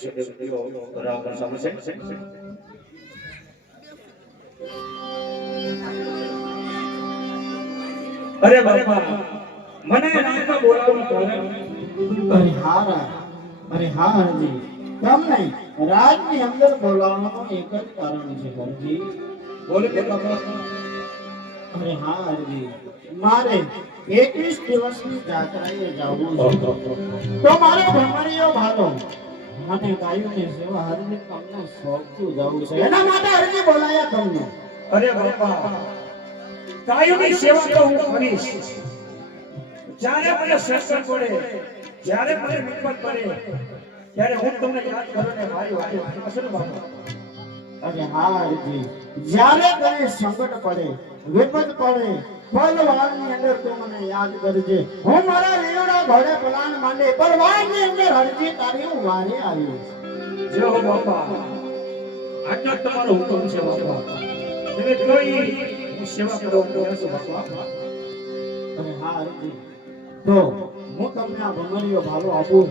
શબ્દો બરાબર સમજે. અરે બાપા મને નાકા બોલાવવાનું કારણ અરે હા હરજી તમને રાજની અંદર બોલાવવાનું એક જ કારણ છે હરજી. બોલે કે બાપા. અરે હા હરજી મારે 21 દિવસની જાત્રાએ જવું છે તો મારો ભમરીયો ભાલો મને ગાયોની સેવા હરજી તમને સોંપતું જવું છે એના માટે હરજી બોલાયા તમને. અરે બાપા ગાયોની સેવા તો હું કરીશ. જ્યારે મને સંકટ પડે, જ્યારે મને વિપત પડે ત્યારે હું તમને યાદ કરું ને મારી વાત અસલ બાપા. અરે હા હરજી જ્યારે તને સંકટ પડે વિપત પડે પલવારની અંદર તું મને યાદ કરજે. હું મારા લીલોડા ઘોડે પલાન માંડે પરવારની અંદર હરજી તારી હું વારે આવ્યો. જો બાપા આજનો તમારો હુકમ છે બાપા. તમે કોઈ હું સેવા કરો છું બાપા. અરે હા હરજી તો હું તમને આ ભમરીયો ભાલો આપું.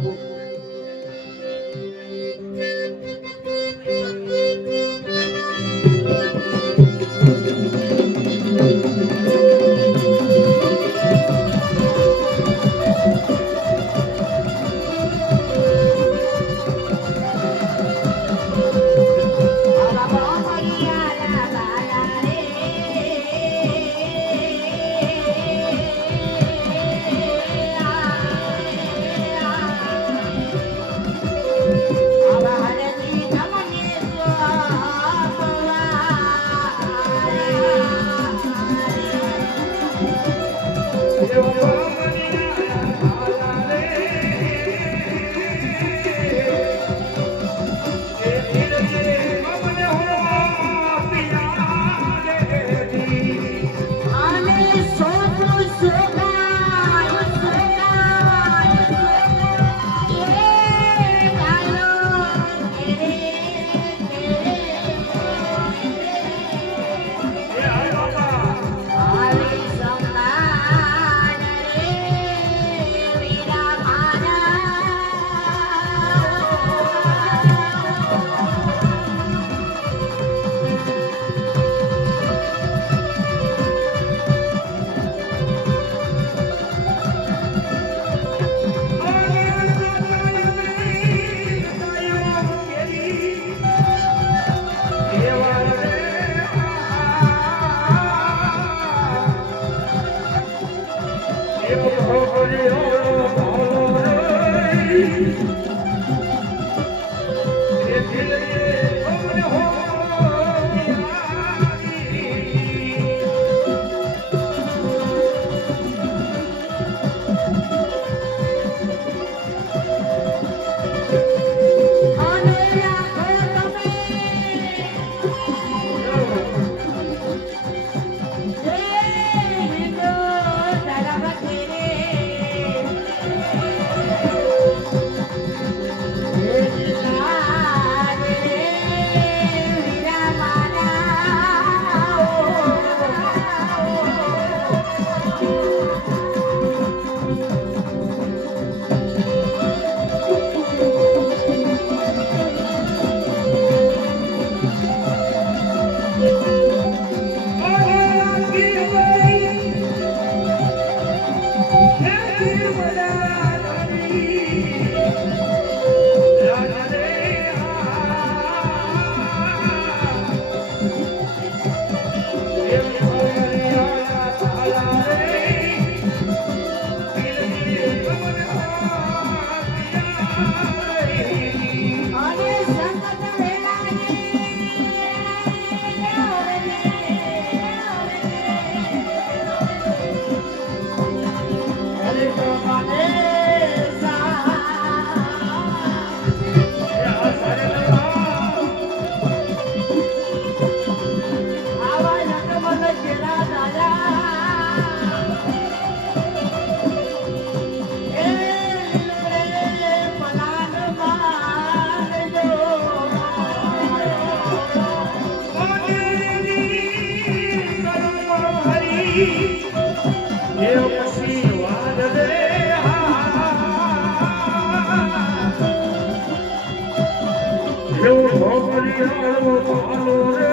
ભાલો રે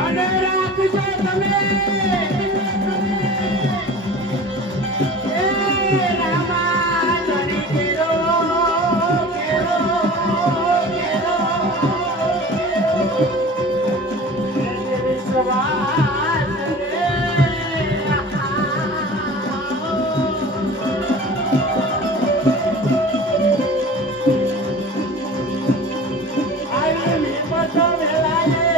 અને રાખજો તમે એ રામા ધણી કેરો કેરો કેરો વિશ્વાસ રે આવી મે પતો વેલાએ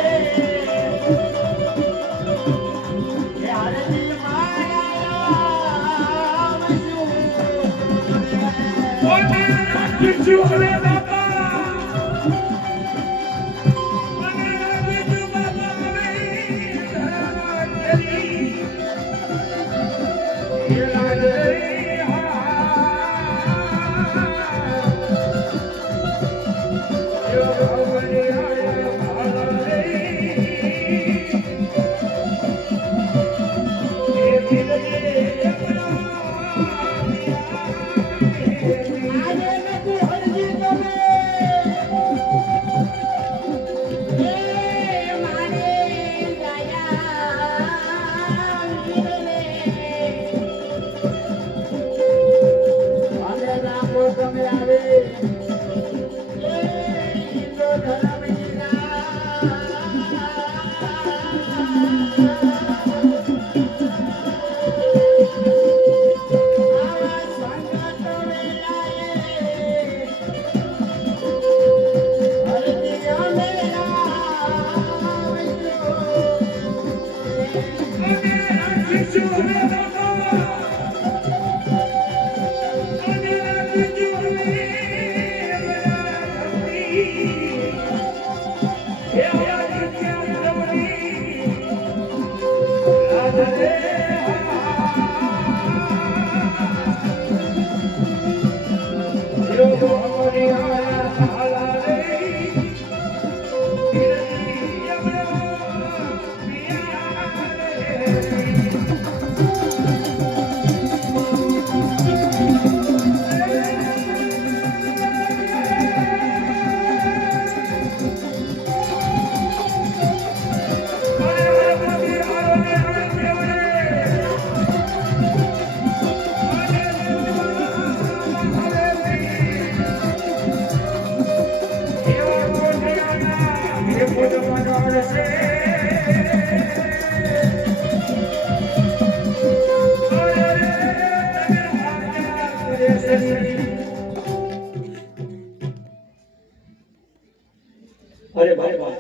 અરે બાપા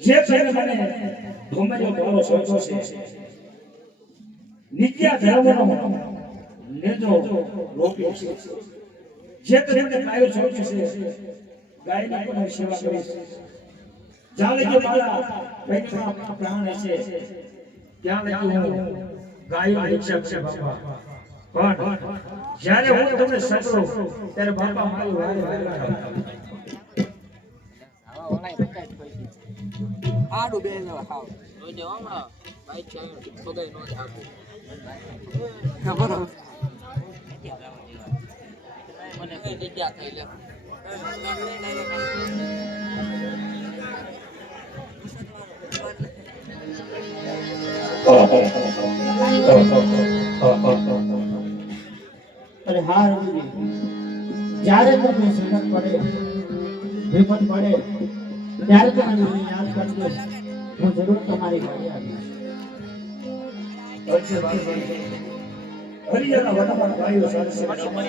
જે છે મને ધોમેજો બોલો સોચો છે નિત્યા ધર્મનો નેજો રોપ્યો છે જે તમને કાયો સોચો છે ગાયની પણ સેવા કરીશ જાણે કે મારા પૈતૃક પ્રાણ છે ત્યાં લગી હું ગાયો રક્ષક છે બાપા પણ જ્યારે હું તમને સકરો ત્યારે બાપા મારી વારે આડું બે જવા હાવ જોઈને હમણાં બાઈક છે પગાઈ નો જાતું ખબર મને કઈ જગ્યા થઈ લે અરે હા રઘુજી જ્યારે તમને સંકટ પડે વિપત પડે ત્યારે તમે મને યાદ કરજો હું જરૂર તમારી ઘરે આવીશ હરિયાના વડામાં ભાઈઓ સાથે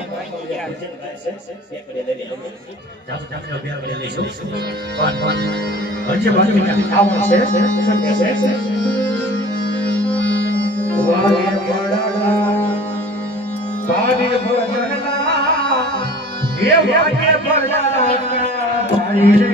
ભાઈઓ જે અર્જન ભાઈ છે એ કરી લેવી જાતો જાતો અભિયાન કરી લઈશું પણ હરિયા ભાઈ કે આવણ છે શું કહે છે વાગે પડડા વાગે ભજનલા એ વાગે પડડા ભાઈ રે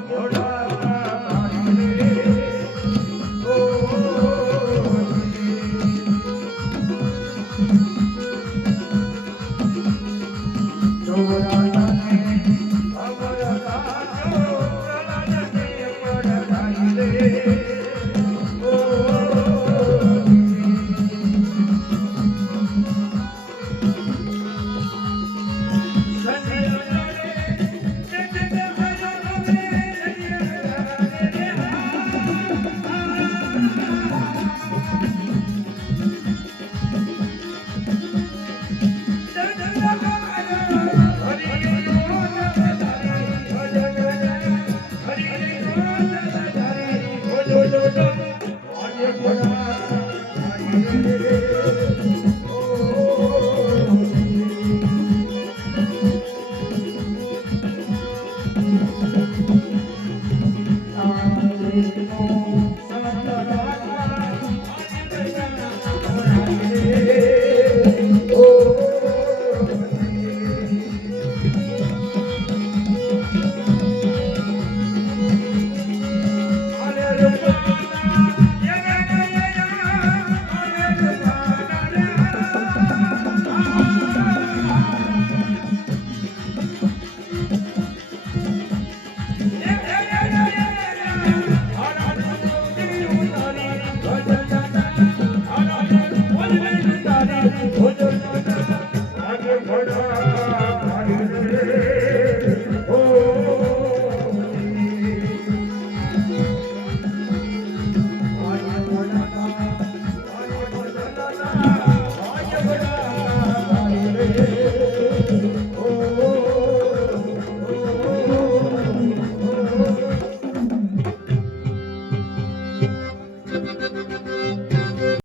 ધોરડા